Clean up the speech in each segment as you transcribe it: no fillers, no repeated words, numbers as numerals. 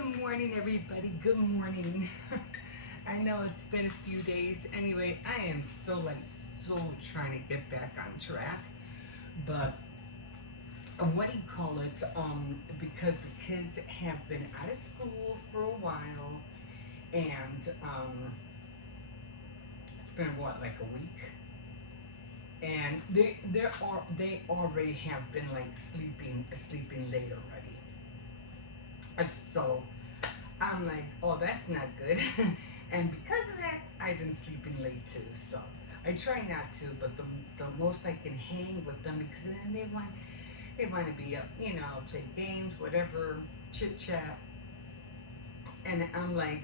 Good morning, everybody. Good morning. I know it's been a few days. Anyway, I am so trying to get back on track. But what do you call it? Because the kids have been out of school for a while, and it's been what, like a week, and they already have been like sleeping late already. So I'm like, oh, that's not good. And because of that, I've been sleeping late too. So I try not to, but the most I can hang with them because then they want to be up, play games, whatever, chit chat, and I'm like,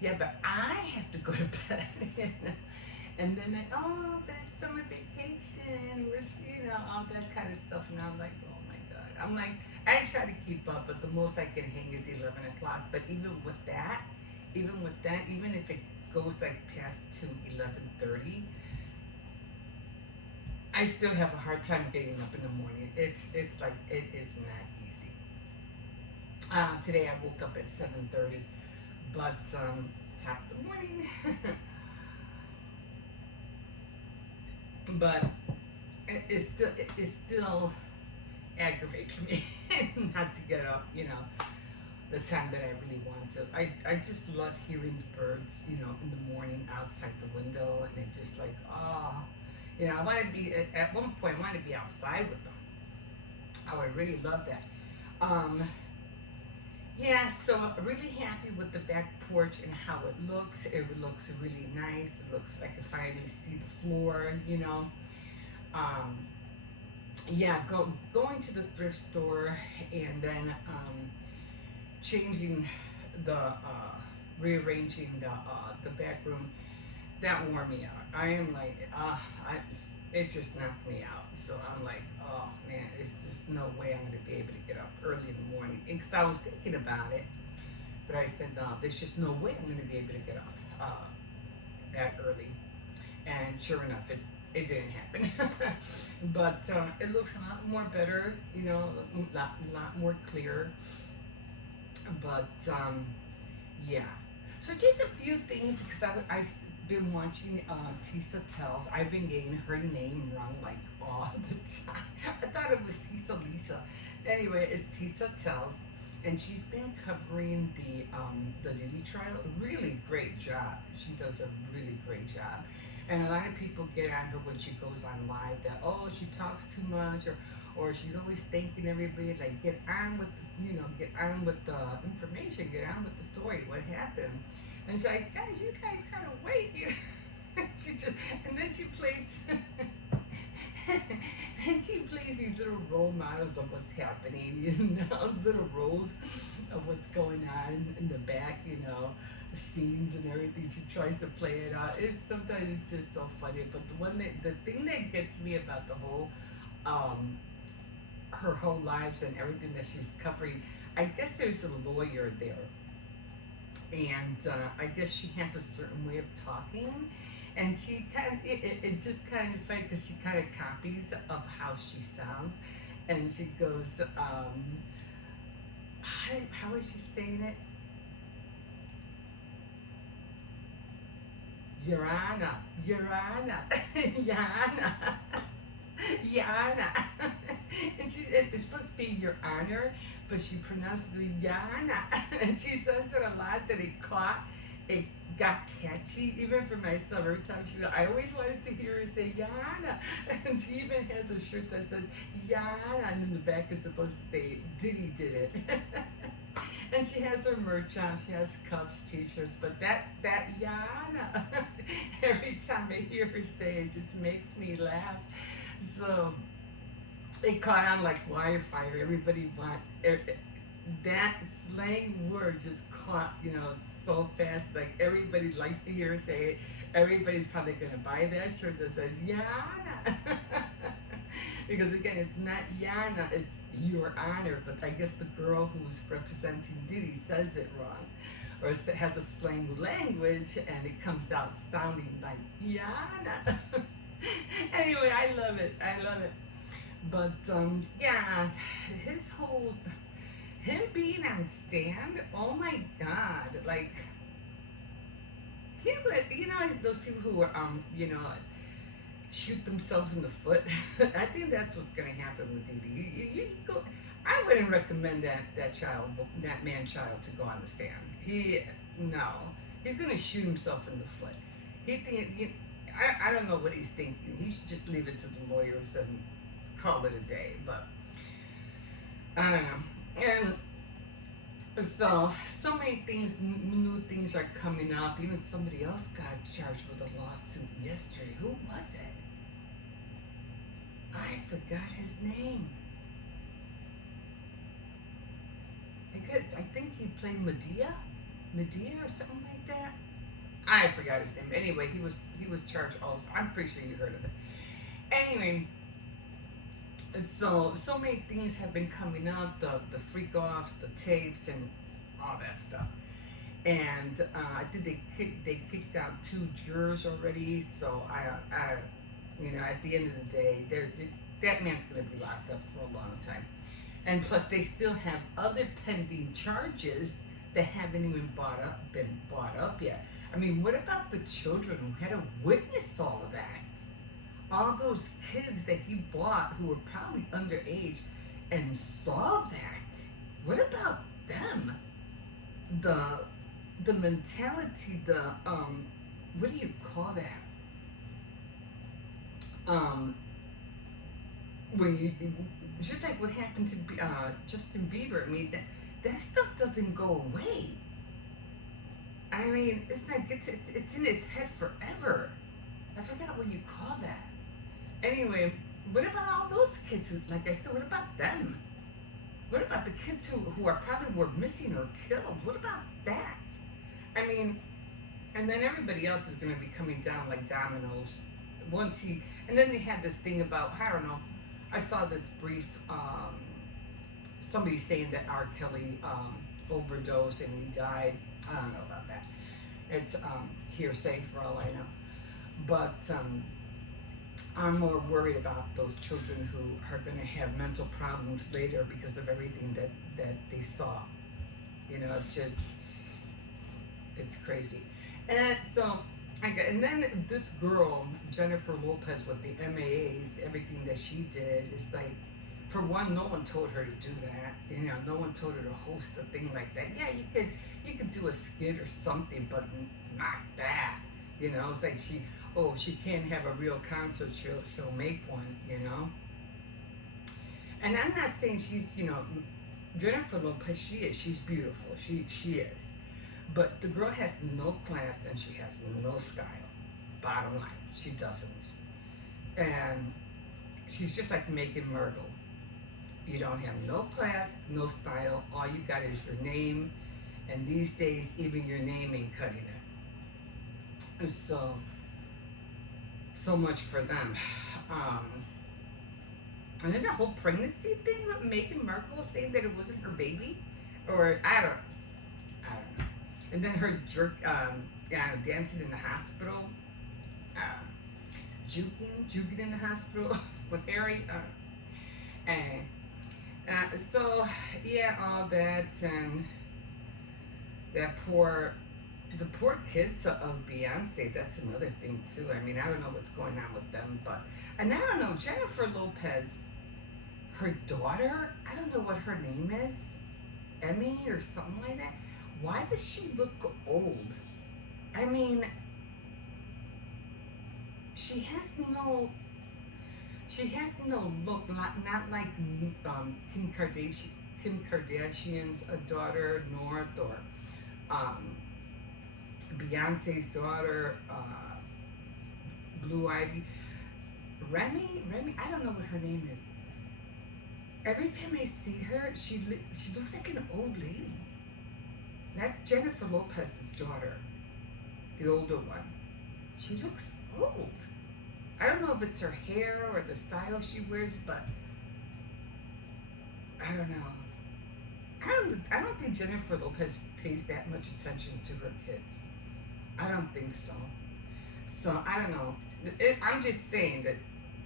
yeah, but I have to go to bed. And then oh, that summer vacation, all that kind of stuff, and I'm like, oh my god, I'm like, I try to keep up, but the most I can hang is 11 o'clock. But even if it goes like past to 11:30, I still have a hard time getting up in the morning. It's like it is not easy. Today I woke up at 7:30, but top of the morning. But it still aggravates me not to get up. The time that I really want to. I just love hearing the birds, in the morning outside the window, and it just like, oh, I want to be, at one point, I want to be outside with them. I would really love that. Um, yeah, so I'm really happy with the back porch and how it looks. It looks really nice. It looks like I can finally see the floor. Um, yeah, going to the thrift store and then changing rearranging the back room, that wore me out. I am like, it just knocked me out. So I'm like, oh man, it's just no way I'm going to be able to get up early in the morning. Because I was thinking about it, but I said, no, there's just no way I'm going to be able to get up that early. And sure enough, it didn't happen. But it looks a lot more better, a lot more clear. But yeah. So just a few things because I've been watching Tisa Tells. I've been getting her name wrong like all the time. I thought it was Tisa Lisa. Anyway, it's Tisa Tells, and she's been covering the Diddy trial. Really great job. She does a really great job. And a lot of people get on her when she goes on live that, oh, she talks too much, or she's always thanking everybody, like, get on with get on with the information, get on with the story, what happened. And she's like, guys, you guys kind of wait. she just and then she plays and she plays these little role models of what's happening, little roles of what's going on in the back, scenes and everything. She tries to play it out. Sometimes it's just so funny. But the thing that gets me about the whole her whole lives and everything that she's covering, I guess there's a lawyer there, and I guess she has a certain way of talking, and she it just kind of funny because she kind of copies of how she sounds, and she goes, how is she saying it? Your Honor, Your Honor, Yana, Yana. And it's supposed to be Your Honor, but she pronounces it Yana. And she says it a lot that it got catchy, even for myself. Every time I always wanted to hear her say Yana. And she even has a shirt that says Yana, and in the back is supposed to say Diddy did it. And she has her merch on. She has cups, t-shirts, but that Yana, every time I hear her say it, just makes me laugh. So it caught on like wildfire. Everybody that slang word just caught, so fast. Like everybody likes to hear her say it. Everybody's probably gonna buy that shirt that says Yana. Because again, it's not Yana, it's Your Honor. But I guess the girl who's representing Diddy says it wrong, or has a slang language, and it comes out sounding like Yana. Anyway, I love it. I love it. But yeah, his whole him being on stand, oh my god, like he's like, those people who are shoot themselves in the foot. I think that's what's gonna happen with Didi. You go. I wouldn't recommend that man child, to go on the stand. No, he's gonna shoot himself in the foot. He think I don't know what he's thinking. He should just leave it to the lawyers and call it a day. But I don't know. And so many things, new things are coming up. Even somebody else got charged with a lawsuit yesterday. Who was it? I forgot his name. I think he played Medea or something like that. I forgot his name. Anyway, he was charged also. I'm pretty sure you heard of it. Anyway, so many things have been coming up. The freak offs, the tapes, and all that stuff. And I think they kicked out 2 jurors already. So at the end of the day, that man's going to be locked up for a long time. And plus, they still have other pending charges that haven't even been brought up yet. I mean, what about the children who had to witness all of that? All those kids that he bought who were probably underage and saw that. What about them? The mentality, what do you call that? When you just like what happened to Justin Bieber. I mean, that stuff doesn't go away. I mean, it's like it's in his head forever. I forgot what you call that. Anyway, what about all those kids who, like I said, what about them? What about the kids who are probably were missing or killed? What about that? I mean, and then everybody else is going to be coming down like dominoes. And then they had this thing about, I don't know, I saw this brief, somebody saying that R. Kelly overdosed and he died. I don't know about that. It's hearsay for all I know. But I'm more worried about those children who are going to have mental problems later because of everything that they saw. It's crazy. And so, and then this girl, Jennifer Lopez, with the MAAs, everything that she did is like, for one, no one told her to do that. No one told her to host a thing like that. Yeah, you could do a skit or something, but not that. It's like she can't have a real concert. She'll make one. And I'm not saying she's, Jennifer Lopez. She's beautiful. She is. But the girl has no class and she has no style. Bottom line, she doesn't. And she's just like Meghan Markle. You don't have no class, no style. All you got is your name. And these days, even your name ain't cutting it. So much for them. And then the whole pregnancy thing with Meghan Markle saying that it wasn't her baby. Or, I don't know. And then her dancing in the hospital, juking in the hospital with Harry. And so, yeah, all that, and the poor kids of Beyonce, that's another thing too. I mean, I don't know what's going on with them, and I don't know, Jennifer Lopez, her daughter, I don't know what her name is, Emmy or something like that. Why does she look old? I mean, she has no look, not like Kim Kardashian's daughter, North, or Beyonce's daughter, Blue Ivy. Remy, I don't know what her name is. Every time I see her, she looks like an old lady. That's Jennifer Lopez's daughter, the older one. She looks old. I don't know if it's her hair or the style she wears, but I don't know. I don't think Jennifer Lopez pays that much attention to her kids. I don't think so. So I don't know. I'm just saying that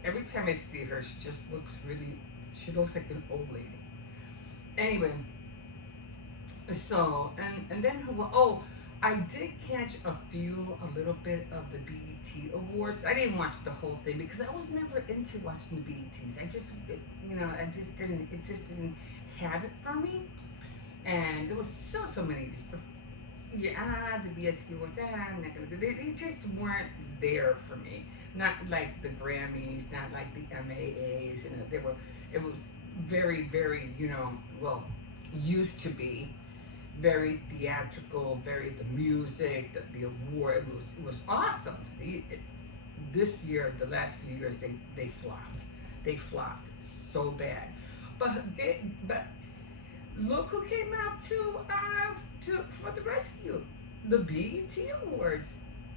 every time I see her, she looks like an old lady. Anyway, So and then well, oh, I did catch a little bit of the BET awards. I didn't watch the whole thing because I was never into watching the BETs. I just didn't. It just didn't have it for me. And there was so many. Yeah, the BET awards. I'm not gonna do. They just weren't there for me. Not like the Grammys, not like the MAAs. They were. It was very well used to be very theatrical, very the music, the award. It was awesome. This year, the last few years, they flopped. They flopped so bad. But look who came out to for the rescue. The BET Awards.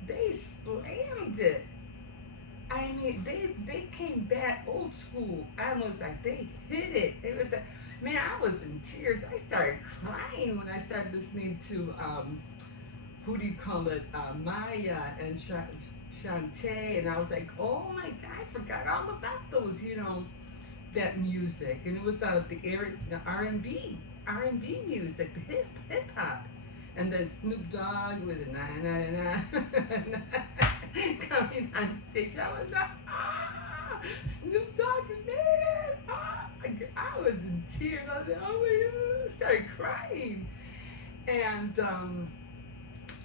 They slammed it. I mean, they came back old school. I was like, they hit it. It was like, man, I was in tears. I started crying when I started listening to who do you call it, Maya and Shantae, and I was like, oh my god, I forgot all about those, that music, and it was the R&B music, the hip hop, and then Snoop Dogg with a na na na coming on stage. I was like, Snoop Dogg man, I was in tears. I was like, oh my god, I started crying, and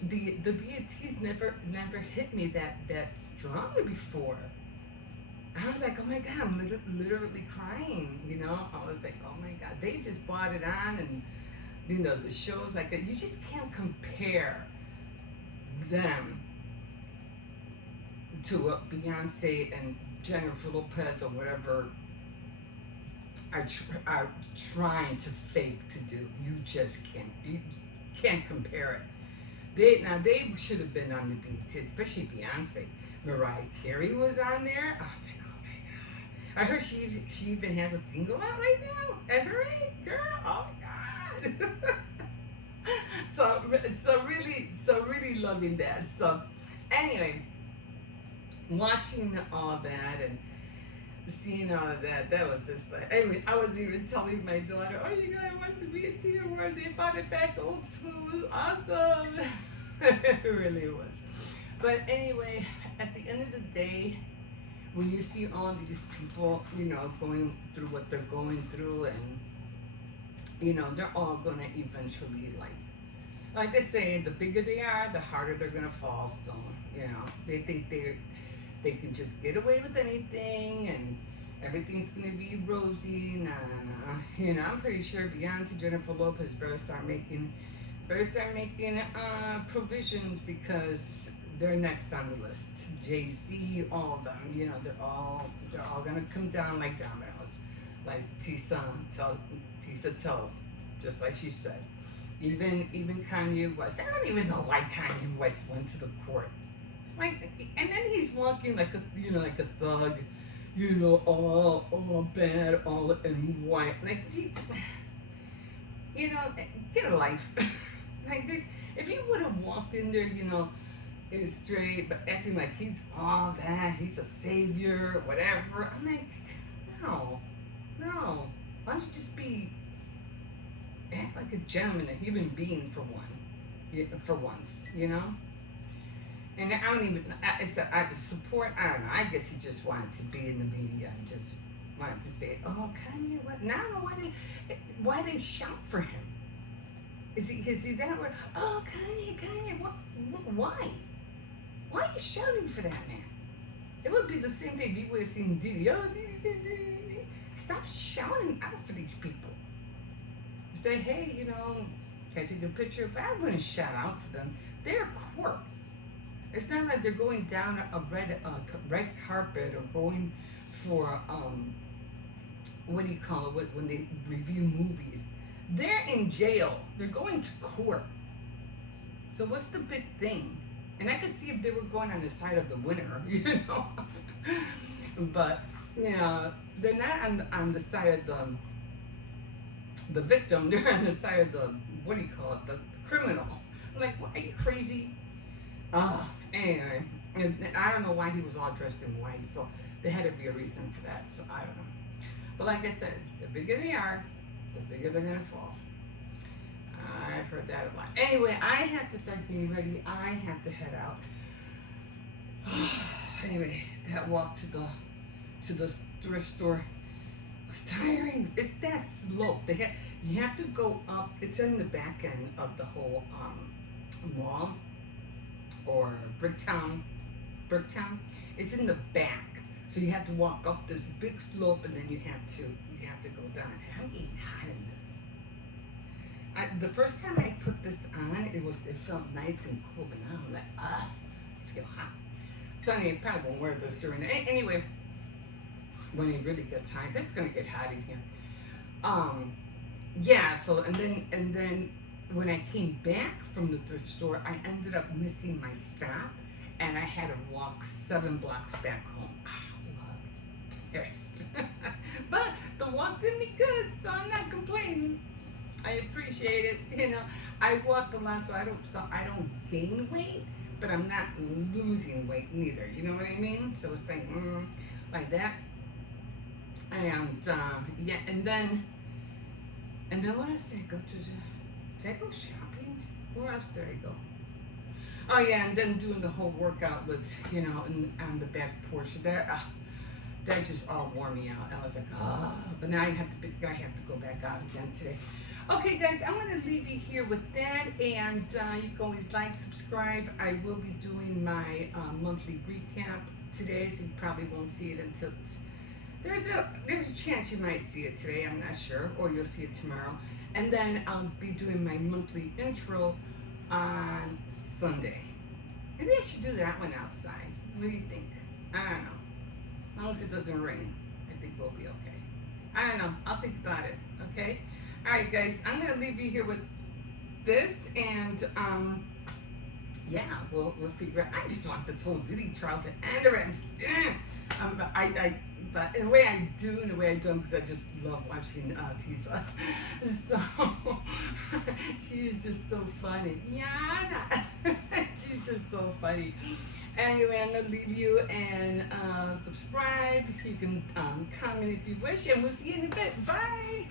the BETs never hit me that strongly before. I was like, oh my god, I'm literally crying. I was like, oh my god, they just brought it on, and the shows like that. You just can't compare them to Beyonce and Jennifer Lopez or whatever are trying to fake to do. You just can't. You can't compare it. They should have been on the BET, especially Beyonce. Mariah Carey was on there. I was like, oh my god. I heard she even has a single out right now at her age, girl. Oh my god. so really loving that. So anyway, watching all that and seeing all of that, that was just like, anyway, I was even telling my daughter, oh, you gotta watch the BET Awards. They brought it back to old school. It was awesome. It really was. But anyway, at the end of the day, when you see all these people, going through what they're going through, and they're all gonna eventually like they say, the bigger they are, the harder they're gonna fall. So they think they can just get away with anything, and everything's gonna be rosy. Nah. I'm pretty sure Beyonce, Jennifer Lopez better start making provisions, because they're next on the list. Jay-Z, all of them, they're all gonna come down like dominoes, like Tisa tells, just like she said. Even Kanye West. I don't even know why Kanye West went to the court. Like, and then he's walking like a thug, all bad, all in white. Like, get a life. Like, if you would have walked in there, is straight, but acting like he's all that, he's a savior, whatever. I'm like, no. Why don't you just act like a gentleman, a human being for once, And I don't even, I support, I don't know, I guess he just wanted to be in the media and just wanted to say, oh, Kanye, what? Now I don't know why they shout for him. Is he that word? Oh, Kanye, what, why? Why are you shouting for that man? It would be the same thing if you would have seen Diddy. Oh, Diddy. Stop shouting out for these people. Say, hey, can I take a picture? But I wouldn't shout out to them. They're court. It's not like they're going down a red carpet or going for what do you call it when they review movies. They're in jail. They're going to court. So what's the big thing? And I could see if they were going on the side of the winner, But they're not on the side of the victim. They're on the side of the, what do you call it, the criminal. I'm like, what, are you crazy? Anyway, and I don't know why he was all dressed in white, so there had to be a reason for that, so I don't know. But like I said, the bigger they are, the bigger they're gonna fall. I that a lot. Anyway, I have to start getting ready. I have to head out. Anyway, that walk to the thrift store was tiring. It's that slope. You have to go up. It's in the back end of the whole mall or Bricktown. Bricktown. It's in the back, so you have to walk up this big slope, and then you have to go down. And I'm getting hot in this. The first time I put this on, it felt nice and cool, but now I'm like, I feel hot. So anyway, I probably won't wear this during anyway. When it really gets hot, it's gonna get hot in here. Yeah. So and then when I came back from the thrift store, I ended up missing my stop, and I had to walk 7 blocks back home. I was pissed, but the walk did me good, so I'm not complaining. I appreciate it. You know, I walk a lot, so I don't gain weight, but I'm not losing weight neither. You know what I mean? So it's like that. And yeah, and then what else did I go to? Did I go shopping? Where else did I go? Oh yeah, and then doing the whole workout with, you know, on the back portion. That just all wore me out. I was like, but now I have to go back out again today. Okay, guys, I'm gonna leave you here with that, and you can always like, subscribe. I will be doing my monthly recap today, so you probably won't see it until. There's a chance you might see it today, I'm not sure, or you'll see it tomorrow. And then I'll be doing my monthly intro on Sunday. Maybe I should do that one outside. What do you think? I don't know. As long as it doesn't rain, I think we'll be okay. I don't know. I'll think about it, okay? All right, guys, I'm going to leave you here with this, and yeah, we'll figure out. I just want this whole Diddy trial to end around. But in the way I do, in the way I don't, because I just love watching Tisa. So she is just so funny. Yana, she's just so funny. Anyway, I'm gonna leave you and subscribe. You can comment if you wish, and we'll see you in a bit. Bye.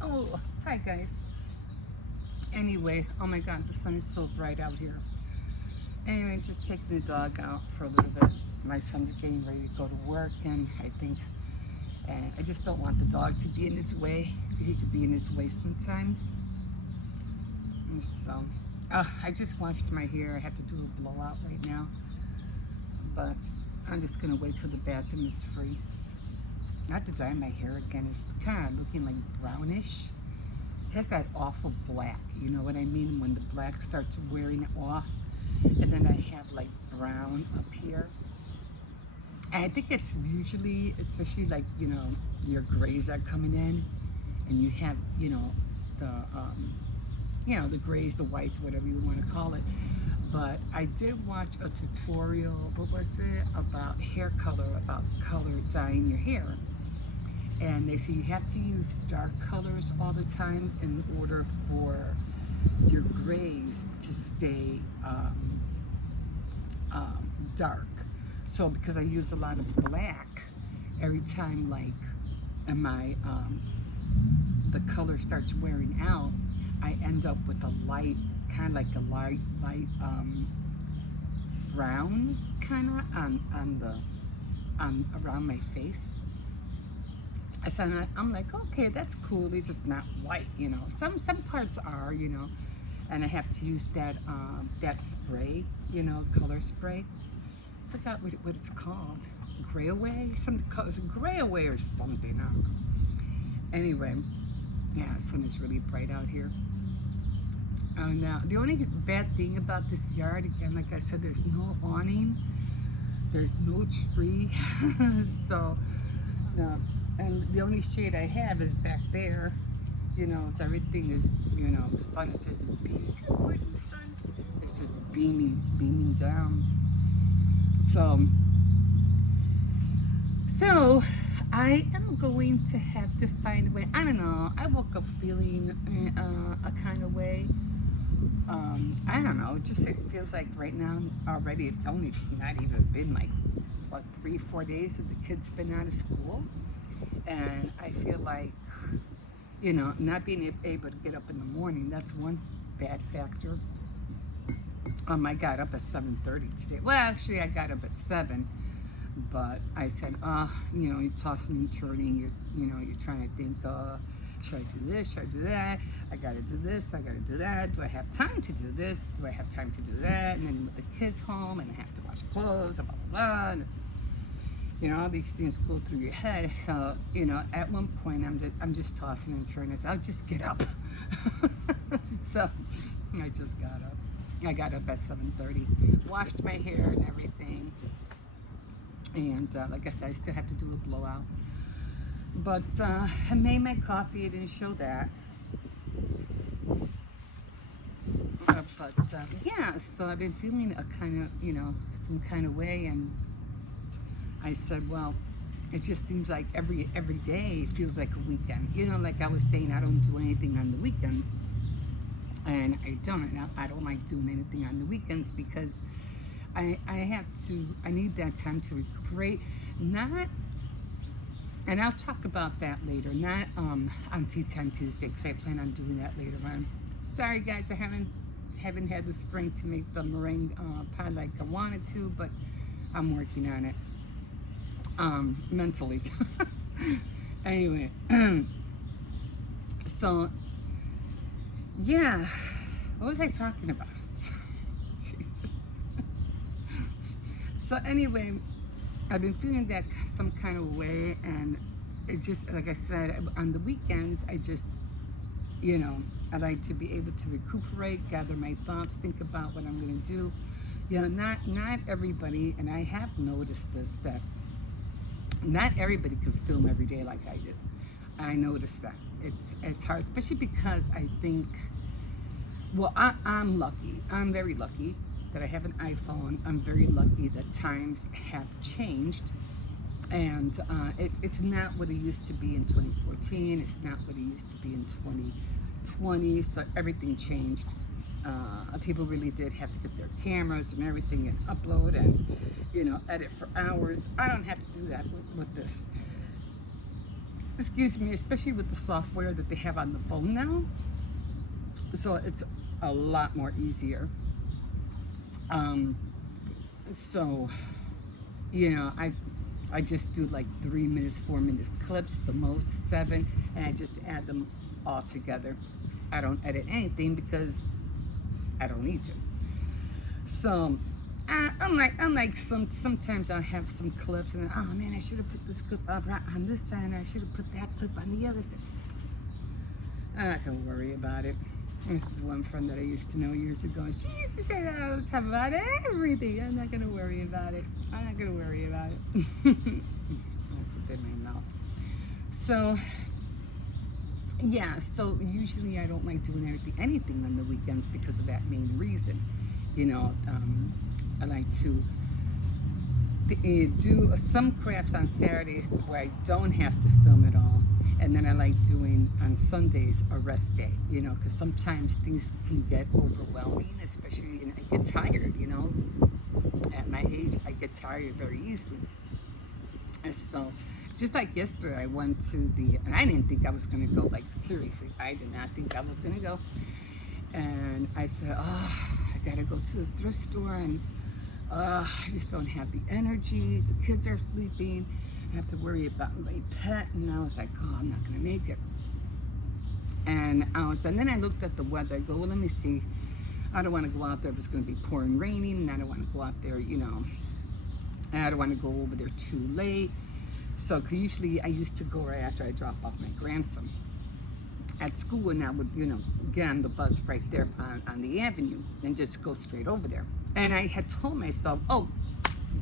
Oh, hi guys. Anyway, oh my God, the sun is so bright out here. Anyway, just taking the dog out for a little bit. My son's getting ready to go to work, and I just don't want the dog to be in his way. He could be in his way sometimes. And so, I just washed my hair. I have to do a blowout right now, but I'm just gonna wait till the bathroom is free. Not to dye my hair again. It's kind of looking like brownish. It has that awful black. You know what I mean? When the black starts wearing off. And then I have like brown up here. And I think it's usually, especially like, you know, your grays are coming in, and you have, you know, the grays, the whites, whatever you want to call it. But I did watch a tutorial, what was it, about hair color, about color dyeing your hair. And they say you have to use dark colors all the time in order for your grays to stay dark. So because I use a lot of black, every time like my the color starts wearing out, I end up with a light, kind of like a light brown kind of around my face. So I'm like, okay, that's cool. It's just not white, you know. Some parts are, you know. And I have to use that spray, you know, color spray. I forgot what it's called. Gray away? Gray away or something. Anyway, yeah, the sun is really bright out here. Now, the only bad thing about this yard, again, like I said, there's no awning, there's no tree, so, no. And the only shade I have is back there, you know, so everything is, you know, the sun is just beaming. It's just beaming down. So I am going to have to find a way. I don't know. I woke up feeling a kind of way. I don't know. It feels like right now already. It's only not even been like, what, 3-4 days that the kids been out of school. And I feel like, not being able to get up in the morning, that's one bad factor. I got up at 7:30 today. Well, actually, I got up at 7, but I said, you're tossing and turning. You're trying to think, should I do this? Should I do that? I got to do this. I got to do that. Do I have time to do this? Do I have time to do that? And then with the kids home, and I have to wash clothes, and blah blah blah. And, all these things go through your head. So, at one point, I'm just tossing and turning. So I'll just get up. So I just got up. I got up at 7:30, washed my hair and everything. And like I said, I still have to do a blowout. But I made my coffee. It didn't show that. But yeah, so I've been feeling a kind of, some kind of way. And I said, well, it just seems like every day feels like a weekend. Like I was saying, I don't do anything on the weekends. And I don't like doing anything on the weekends because I need that time to recuperate. And I'll talk about that later, not on Tea Time Tuesday, because I plan on doing that later on. Sorry guys, I haven't had the strength to make the meringue pie like I wanted to, but I'm working on it mentally. Anyway, so yeah, what was I talking about? Jesus. So anyway, I've been feeling that some kind of way, and it just, like I said, on the weekends, I just, I like to be able to recuperate, gather my thoughts, think about what I'm going to do. Not everybody, and I have noticed this, that not everybody can film every day like I do. I noticed that. It's hard, especially because I think, well, I'm lucky. I'm very lucky that I have an iPhone. I'm very lucky that times have changed, and it's not what it used to be in 2014. It's not what it used to be in 2020. So everything changed. People really did have to get their cameras and everything and upload and edit for hours. I don't have to do that with this. Excuse me, especially with the software that they have on the phone now. So it's a lot more easier. So, I just do like 3 minutes, 4 minutes clips, the most 7, and I just add them all together. I don't edit anything because I don't need to. So, unlike sometimes I'll have some clips and oh man, I should have put this clip up on this side and I should have put that clip on the other side. I'm not gonna worry about it. This is one friend that I used to know years ago. She used to say that all the time about everything. I'm not gonna worry about it. I'm not gonna worry about it. That's a bit in my mouth. So yeah, so usually I don't like doing anything on the weekends because of that main reason. I like to do some crafts on Saturdays where I don't have to film at all. And then I like doing on Sundays a rest day, because sometimes things can get overwhelming, especially, I get tired, At my age, I get tired very easily. And so, just like yesterday, I went to and I didn't think I was going to go, like, seriously, I did not think I was going to go. And I said, I got to go to the thrift store, and I just don't have the energy. The kids are sleeping. I have to worry about my pet, and I was like, I'm not gonna make it. And then I looked at the weather. I go, well, let me see. I don't want to go out there if it's going to be pouring, raining, and I don't want to go out there, and I don't want to go over there too late. So, cause usually I used to go right after I drop off my grandson at school, and I would, get on the bus right there on the avenue and just go straight over there. And I had told myself,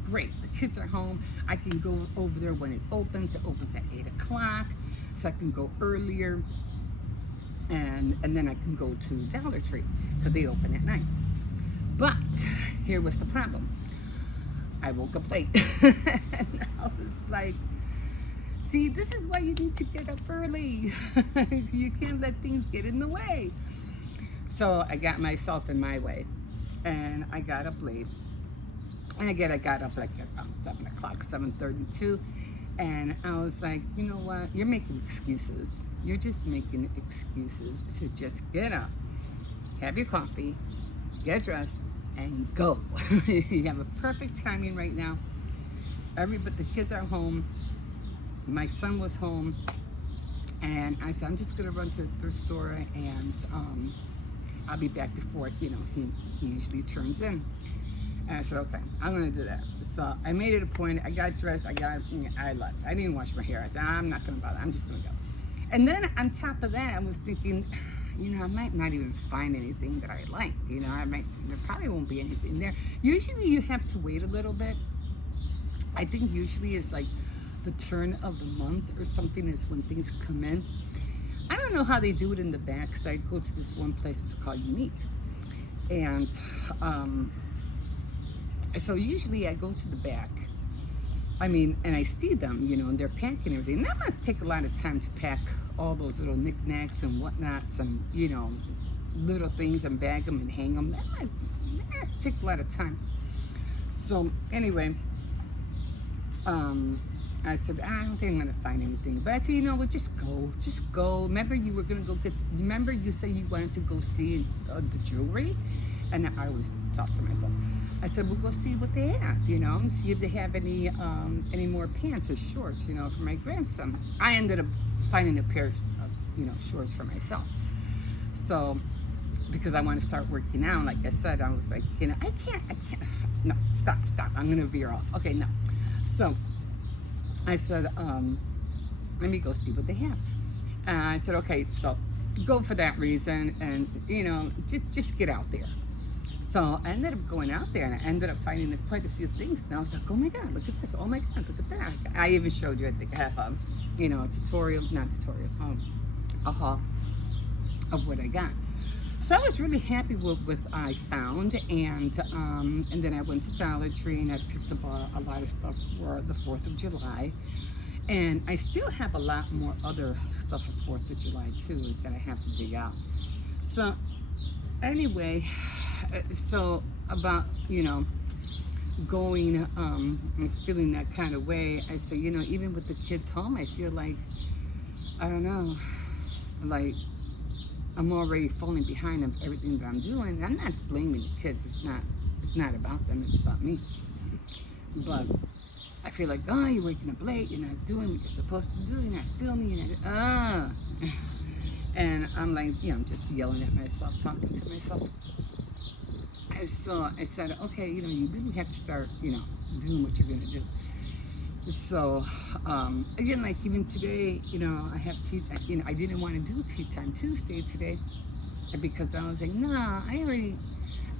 great, the kids are home, I can go over there when it opens. It opens at 8 o'clock, so I can go earlier, and then I can go to Dollar Tree because they open at 9. But here was the problem. I woke up late. And I was like, see, this is why you need to get up early. You can't let things get in the way. So I got myself in my way, and I got up late. And again, I got up like around 7 o'clock, 7:32, And I was like, you know what? You're making excuses. You're just making excuses. So just get up, have your coffee, get dressed, and go. You have a perfect timing right now. But the kids are home. My son was home. And I said, I'm just going to run to the thrift store and I'll be back before, he usually turns in. And I said, okay, I'm going to do that. So I made it a point. I got dressed. I left. I didn't wash my hair. I said, I'm not going to bother. I'm just going to go. And then on top of that, I was thinking, I might not even find anything that I like. There probably won't be anything there. Usually you have to wait a little bit. I think usually it's like the turn of the month or something is when things come in. I don't know how they do it in the back because I go to this one place, it's called Unique. And so usually I go to the back, and I see them, and they're packing everything. And that must take a lot of time to pack all those little knickknacks and whatnots and, little things and bag them and hang them. That must take a lot of time. So anyway, I said, I don't think I'm gonna find anything. But I said, what, just go. Remember you were gonna go remember you said you wanted to go see the jewelry? And I always talk to myself. I said, we'll go see what they have, see if they have any more pants or shorts, for my grandson. I ended up finding a pair of, shorts for myself. So, because I want to start working out, like I said, I was like, I can't, no, stop, I'm gonna veer off. Okay, no. So, I said, let me go see what they have. And I said, okay, so go for that reason and, just get out there. So I ended up going out there and I ended up finding quite a few things. And I was like, oh my God, look at this. Oh my God, look at that. I even showed you, I think I have a haul of what I got. So I was really happy with what I found. And then I went to Dollar Tree and I picked up a lot of stuff for the 4th of July. And I still have a lot more other stuff for 4th of July too that I have to dig out. So anyway, so about, going and feeling that kind of way, I say, even with the kids home, I feel like, I don't know, like I'm already falling behind of everything that I'm doing. I'm not blaming the kids. It's not about them. It's about me. But I feel like, oh, you're waking up late. You're not doing what you're supposed to do. You're not filming. And I'm like, just yelling at myself, talking to myself. And so I said, okay, you really have to start, doing what you're gonna do. So again, like even today, I have tea. I didn't want to do Tea Time Tuesday today because I was like, nah, I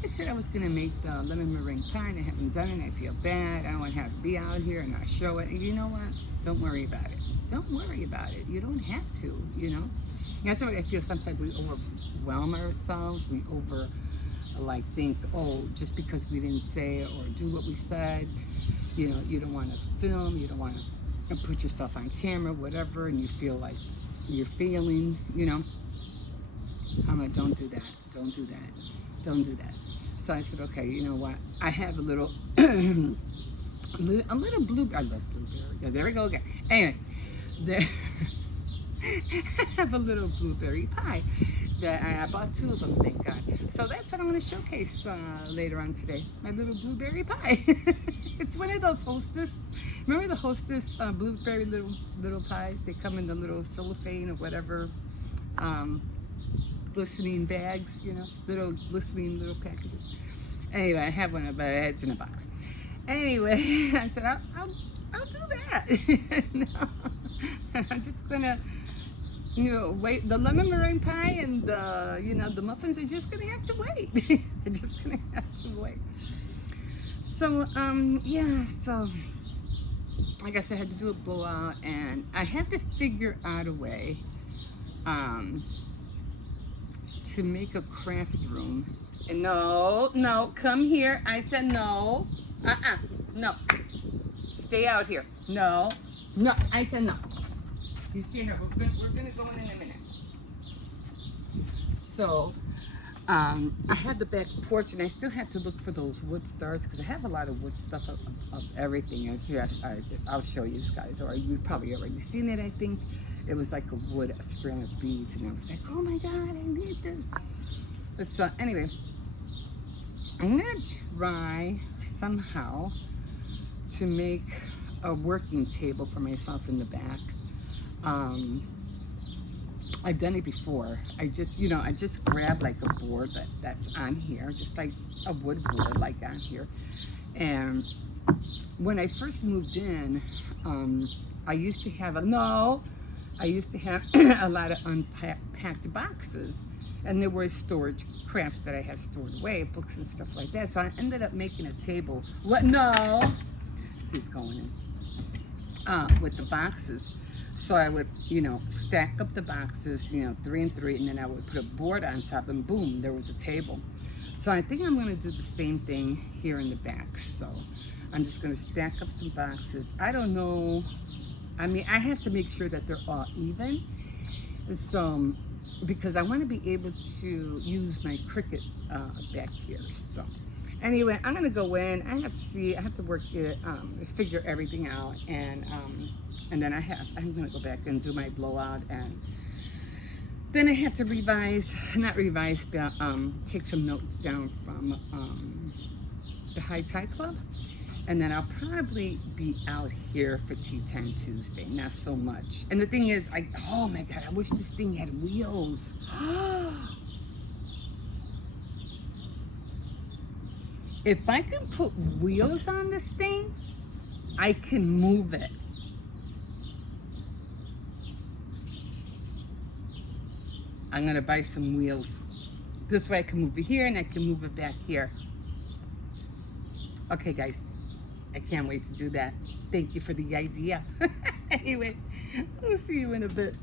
said I was gonna make the lemon meringue pie and I haven't done it. I feel bad. I don't want to have to be out here and not show it. And you know what? Don't worry about it. Don't worry about it. You don't have to. That's what I feel. Sometimes we overwhelm ourselves. We think, oh, just because we didn't say it or do what we said, you don't want to film, you don't want to put yourself on camera, whatever, and you feel like you're failing, I'm like, don't do that. So I said, okay, you know what? I have a little, a little blueberry. I love blueberry. Yeah, there we go again. Anyway, I have a little blueberry pie that I bought 2 of them, thank God. So that's what I'm going to showcase later on today. My little blueberry pie. It's one of those Hostess. Remember the Hostess blueberry little pies? They come in the little cellophane or whatever, glistening bags, little glistening little packages. Anyway, I have one, but it's in a box. Anyway, I said I'll do that. No, I'm just gonna. Wait, the lemon meringue pie and the muffins are just gonna have to wait. They're just gonna have to wait. So, yeah, so I guess I had to do a blowout and I had to figure out a way to make a craft room. And no, come here. I said no. No. Stay out here. No, I said no. You see here, we're gonna go in a minute. So I had the back porch, and I still had to look for those wood stars because I have a lot of wood stuff of everything. And too, I'll show you guys, or you've probably already seen it. I think it was like a wood, a strand of beads, and I was like, oh my god, I need this. So anyway, I'm gonna try somehow to make a working table for myself in the back. Um, I've done it before. I just grab like a board that's on here, just like a wood board like on here. And when I first moved in, I used to have I used to have a lot of unpacked boxes. And there were storage crafts that I had stored away, books and stuff like that. So I ended up making a table. What? No, he's going in. With the boxes. So I would, stack up the boxes, 3 and 3, and then I would put a board on top, and boom, there was a table. So I think I'm going to do the same thing here in the back. So I'm just going to stack up some boxes. I don't know. I mean, I have to make sure that they're all even. So, because I want to be able to use my Cricut back here. So anyway, I'm gonna go in. I have to work it, figure everything out, and then I'm gonna go back and do my blowout, and then I have to not revise, but take some notes down from the High Tide Club, and then I'll probably be out here for Tea Time Tuesday. Not so much. And the thing is, oh my god, I wish this thing had wheels. If I can put wheels on this thing, I can move it. I'm gonna buy some wheels. This way I can move it here and I can move it back here. Okay guys, I can't wait to do that. Thank you for the idea. Anyway, we'll see you in a bit.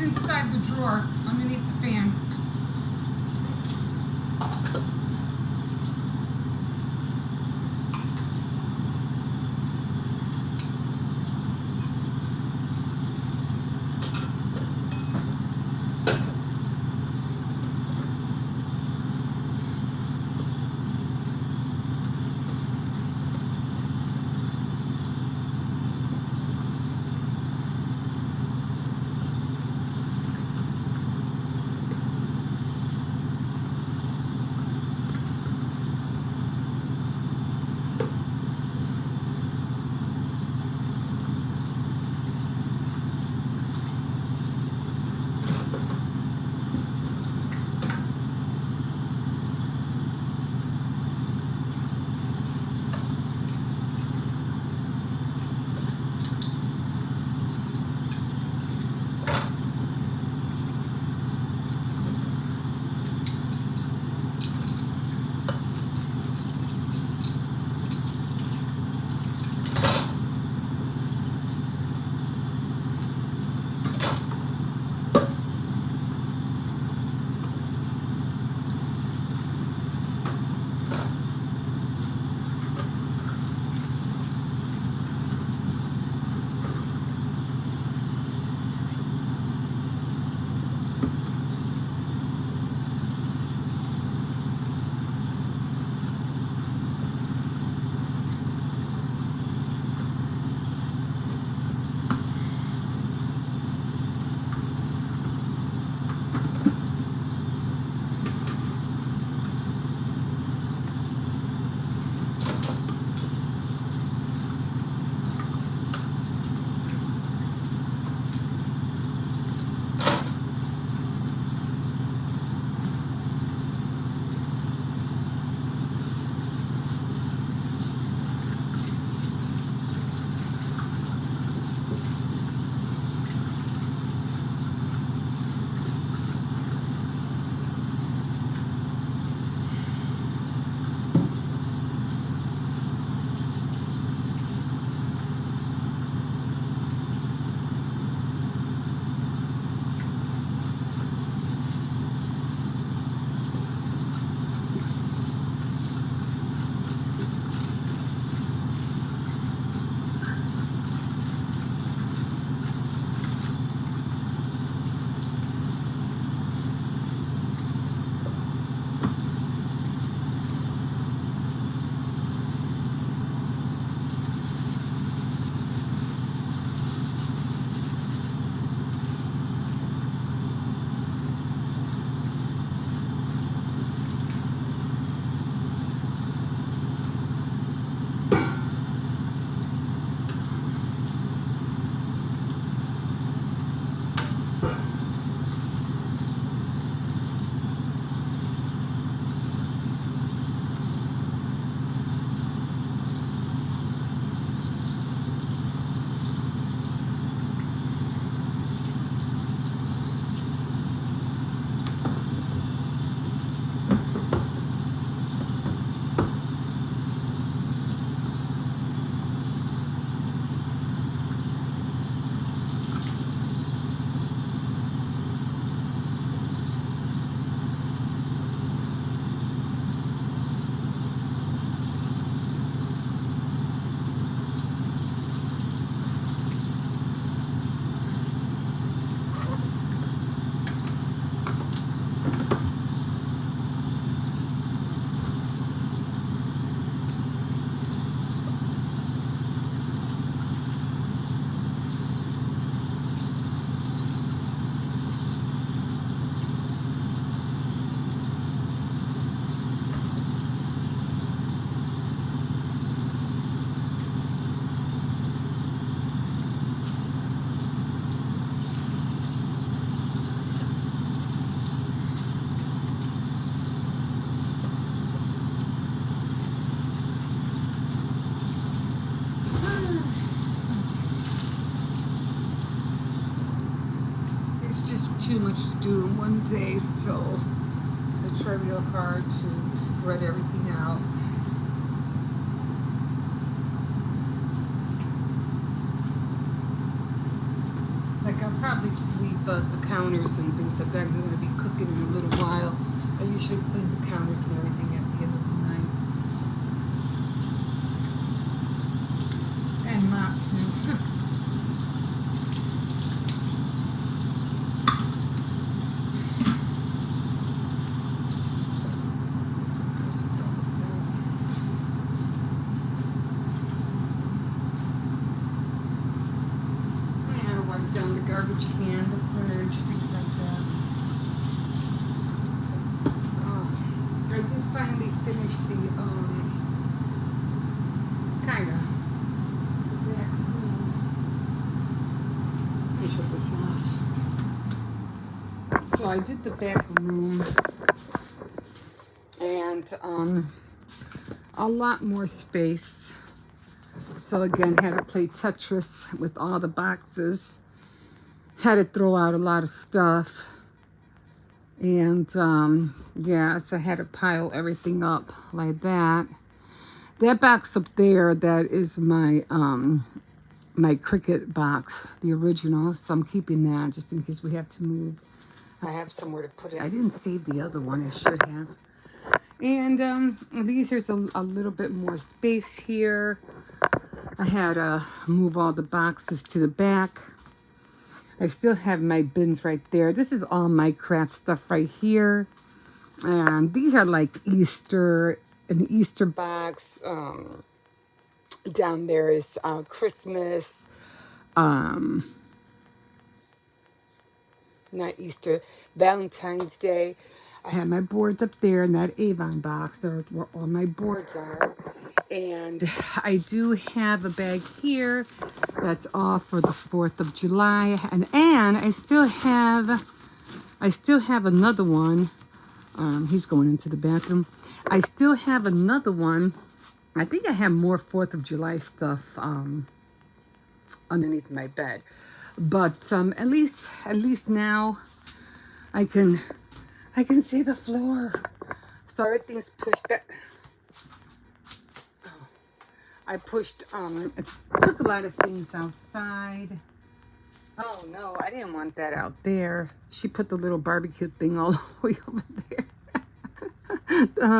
It's inside the drawer underneath the fan. Too much to do in one day, so I try real hard to spread everything out. Like I'll probably sweep the counters and things like that. I'm going to be cooking in a little while. I usually clean the counters and everything at the end of the night. And mop too. I'll just throw this out. And I'll wipe down the garbage can, the fridge, things like that. I did finally finish the kinda back room. Let me shut this off. So I did the back room, and a lot more space. So again, had to play Tetris with all the boxes. Had to throw out a lot of stuff. And yeah, so I had to pile everything up like that. That box up there, that is my my Cricut box, the original. So I'm keeping that just in case we have to move. I have somewhere to put it. I didn't save the other one. I should have. And these, there's a little bit more space here. I had to move all the boxes to the back. I still have my bins right there. This is all my craft stuff right here. And these are like Easter, an Easter box. Down there is Christmas. Not Easter, Valentine's Day. I have my boards up there in that Avon box. There where all my boards are. And I do have a bag here that's all for the 4th of July. And I still have another one. He's going into the bathroom. I still have another one. I think I have more 4th of July stuff underneath my bed. But at least now I can see the floor. So everything's pushed back. I pushed, took a lot of things outside. Oh no, I didn't want that out there. She put the little barbecue thing all the way over there.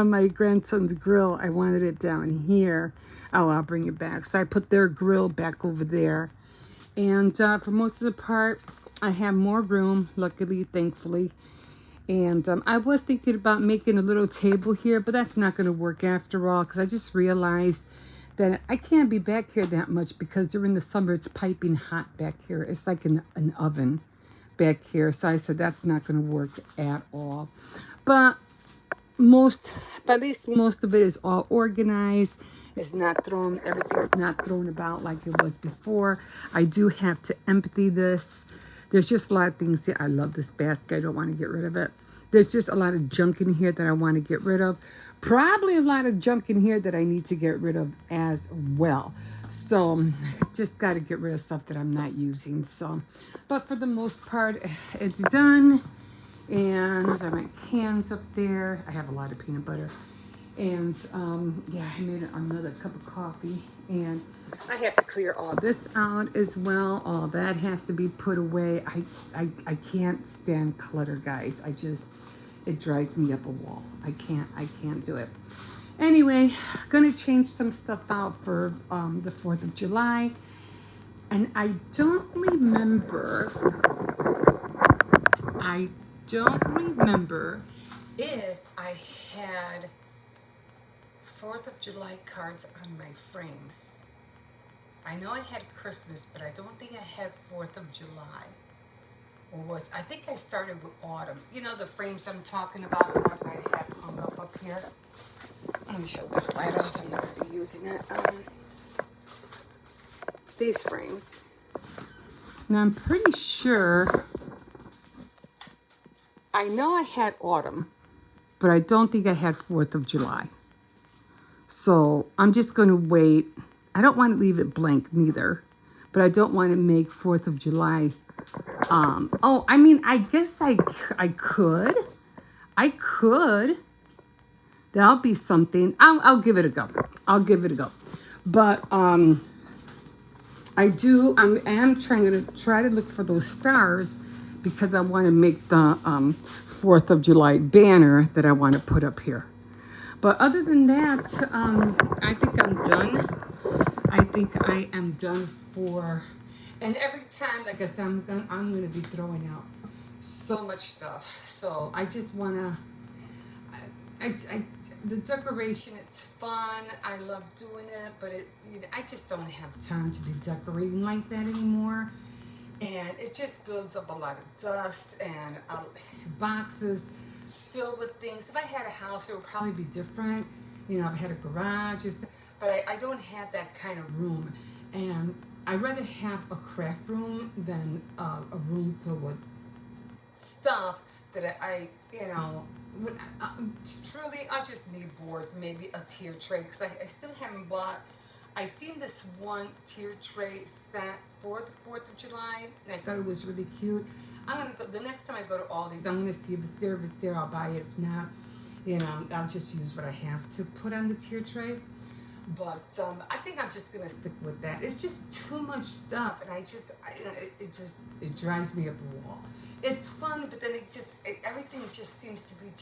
My grandson's grill, I wanted it down here. Oh, I'll bring it back. So I put their grill back over there. And for most of the part, I have more room, luckily, thankfully. And I was thinking about making a little table here, but that's not going to work after all, because I just realized that I can't be back here that much because during the summer it's piping hot back here. It's like an oven back here. So I said that's not going to work at all. But at least most of it is all organized. It's not thrown, everything's not thrown about like it was before. I do have to empty this. There's just a lot of things here. I love this basket. I don't want to get rid of it. There's just a lot of junk in here that I want to get rid of. Probably a lot of junk in here that I need to get rid of as well. So just got to get rid of stuff that I'm not using. So, but for the most part, it's done. And I have my cans up there. I have a lot of peanut butter. And yeah, I made another cup of coffee. And I have to clear all this out as well. All that has to be put away. I can't stand clutter, guys. It drives me up a wall. I can't do it. Anyway, gonna change some stuff out for the 4th of July. And I don't remember if I had 4th of July cards on my frames. I know I had Christmas, but I don't think I had 4th of July. I think I started with autumn. You know the frames I'm talking about, the ones I have hung up here. Let me shut this light off. I'm not going to be using it. These frames. Now I'm pretty sure. I know I had autumn, but I don't think I had 4th of July. So I'm just going to wait. I don't want to leave it blank neither, but I don't want to make 4th of July. Oh, I mean, I guess I could. That'll be something. I'll give it a go. But I am trying to try to look for those stars because I want to make the 4th of July banner that I want to put up here. But other than that, I think I'm done. I think I am done for, and every time, like I said, I'm gonna be throwing out so much stuff. So I just wanna, the decoration, it's fun. I love doing it, but I just don't have time to be decorating like that anymore. And it just builds up a lot of dust and boxes filled with things. If I had a house, it would probably be different. You know, if I had a garage, but I don't have that kind of room. And I'd rather have a craft room than a room filled with stuff that truly, I just need boards, maybe a tier tray, because I still haven't bought. I seen this one tier tray set for the 4th of July, and I thought it was really cute. I'm gonna go the next time I go to Aldi's. I'm gonna see if it's there. If it's there, I'll buy it. If not, I'll just use what I have to put on the tier tray. But I think I'm just gonna stick with that. It's just too much stuff, and it drives me up the wall. It's fun, but then everything just seems to be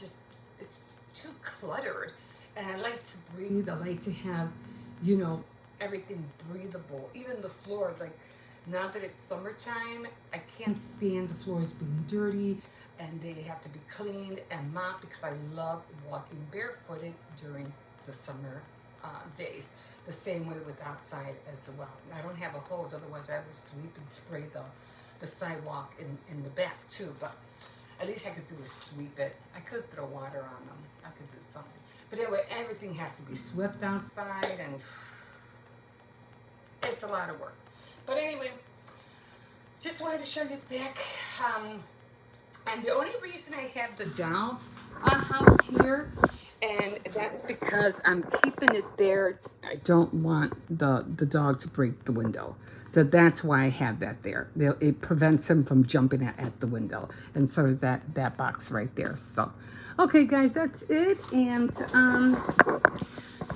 it's too cluttered. And I like to breathe. I like to have, everything breathable. Even the floors, like now that it's summertime, I can't stand the floors being dirty, and they have to be cleaned and mopped because I love walking barefooted during the summer days. The same way with outside as well. I don't have a hose, otherwise I would sweep and spray the sidewalk in the back too, but at least I could do is sweep it. I could throw water on them. I could do something. But anyway, everything has to be swept outside, and it's a lot of work. But anyway, just wanted to show you the back. And the only reason I have the doll house here, and that's because I'm keeping it there. I don't want the dog to break the window. So that's why I have that there. It prevents him from jumping at the window. And so does that box right there. So, okay, guys, that's it. And, oh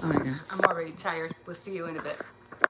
yeah, I'm already tired. We'll see you in a bit.